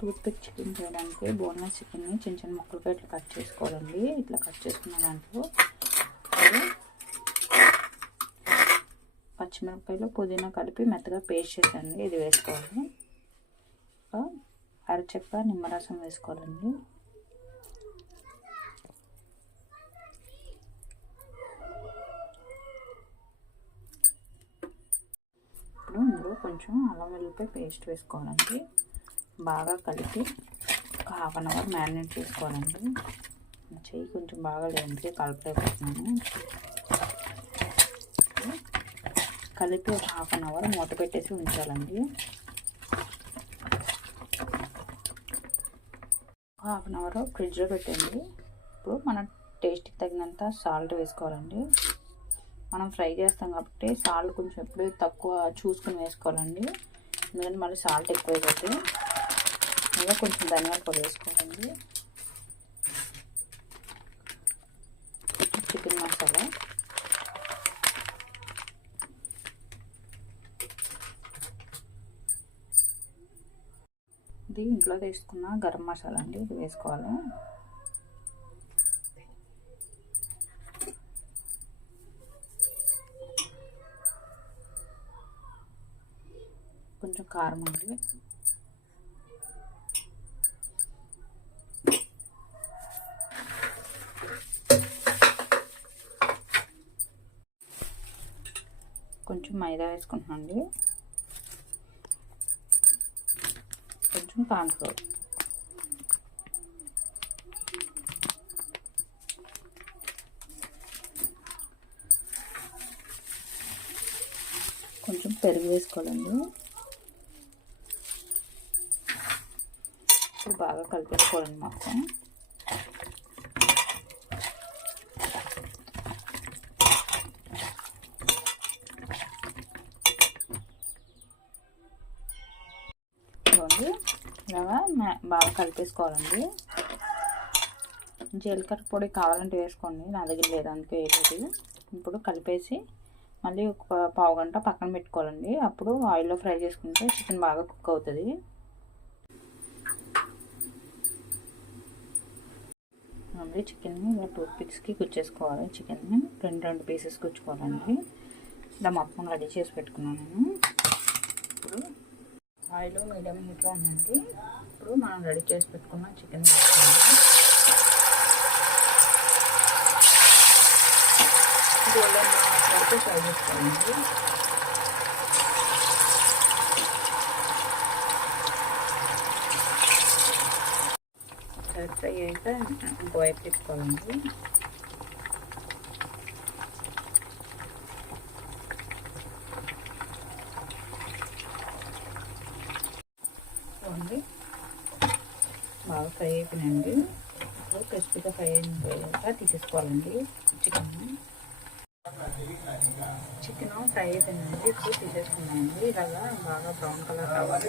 Tooth pick chicken చేయడానికి boneless చికెన్ని చిన్న చిన్న ముక్కలుగా ఇట్లా కట్ చేసుకోవాలండి. ఇట్లా కట్ చేసుకున్న దాంట్లో పచ్చిమిరపకాయలు పుదీనా కలిపి మెత్తగా పేస్ట్ చేసండి. ఇది వేసుకోవాలి. అరచెక్క నిమ్మరసం వేసుకోవాలండి. ఇప్పుడు ఇందులో కొంచెం అల్లం వెల్లుల్లిపాయ పేస్ట్ వేసుకోవాలండి. బాగా కలిపి ఒక హాఫ్ అన్ అవర్ మ్యారినేట్ చేసుకోవాలండి. చెయ్యి కొంచెం బాగా లేదంటే కలపలేకపోతున్నాను. కలిపి ఒక హాఫ్ అన్ అవర్ మూత పెట్టేసి ఉంచాలండి. హాఫ్ అన్ అవర్ ఫ్రిడ్జ్లో పెట్టండి. ఇప్పుడు మనం టేస్ట్కి తగినంత సాల్ట్ వేసుకోవాలండి. మనం ఫ్రై చేస్తాం కాబట్టి సాల్ట్ కొంచెం ఎప్పుడు తక్కువ చూసుకుని వేసుకోవాలండి. ఎందుకంటే మళ్ళీ సాల్ట్ ఎక్కువ అయిపోతే ఇంకా కొంచెం ధనియాల పొడి వేసుకోవాలండి. చికెన్ మసాలా, ఇది ఇంట్లో తీసుకున్న గరం మసాలా అండి. ఇది వేసుకోవాలి. కొంచెం కారం అండి. కొంచెం మైదా వేసుకుంటున్నాండి. కొంచెం కార్న్ఫ్లోర్, కొంచెం పెరుగు వేసుకోవాలండి. ఇప్పుడు బాగా కలిపేసుకోవాలండి మొత్తం. ఇలాగా బాగా కలిపేసుకోవాలండి. జీలకర్ర పొడి కావాలంటే వేసుకోండి, నా దగ్గర లేదు అందుకే వేయలేదు. ఇప్పుడు కలిపేసి మళ్ళీ ఒక పావు గంట పక్కన పెట్టుకోవాలండి. అప్పుడు ఆయిల్లో ఫ్రై చేసుకుంటే చికెన్ బాగా కుక్ అవుతుంది. మళ్ళీ చికెన్ని ఇలా టూత్ పిక్స్కి కుచ్చేసుకోవాలి. చికెన్ని రెండు పీసెస్ కుచ్చుకోవాలండి. ఇలా మొత్తం రెడీ చేసి పెట్టుకున్నాను నేను. ఇప్పుడు ఆయిల్ మీడియం హీట్లో ఉందండి. ఇప్పుడు మనం రెడీ చేసి పెట్టుకున్న చికెన్ వేసుకోవాలి. గోల్డెన్ వరకు ఫ్రై చేసుకోవాలండి. ఫ్రై అయితే ఇంకో వైపు తిప్పుకోవాలండి. బాగా ఫ్రై అయిపోయినాయండి. ఇప్పుడు క్రిస్పీగా ఫ్రై అయిన తీసేసుకోవాలండి. చికెన్ ఫ్రై అయిపోయిందండి. ఇప్పుడు తీసేసుకున్నామండి. ఇలాగా బాగా బ్రౌన్ కలర్ రావాలి.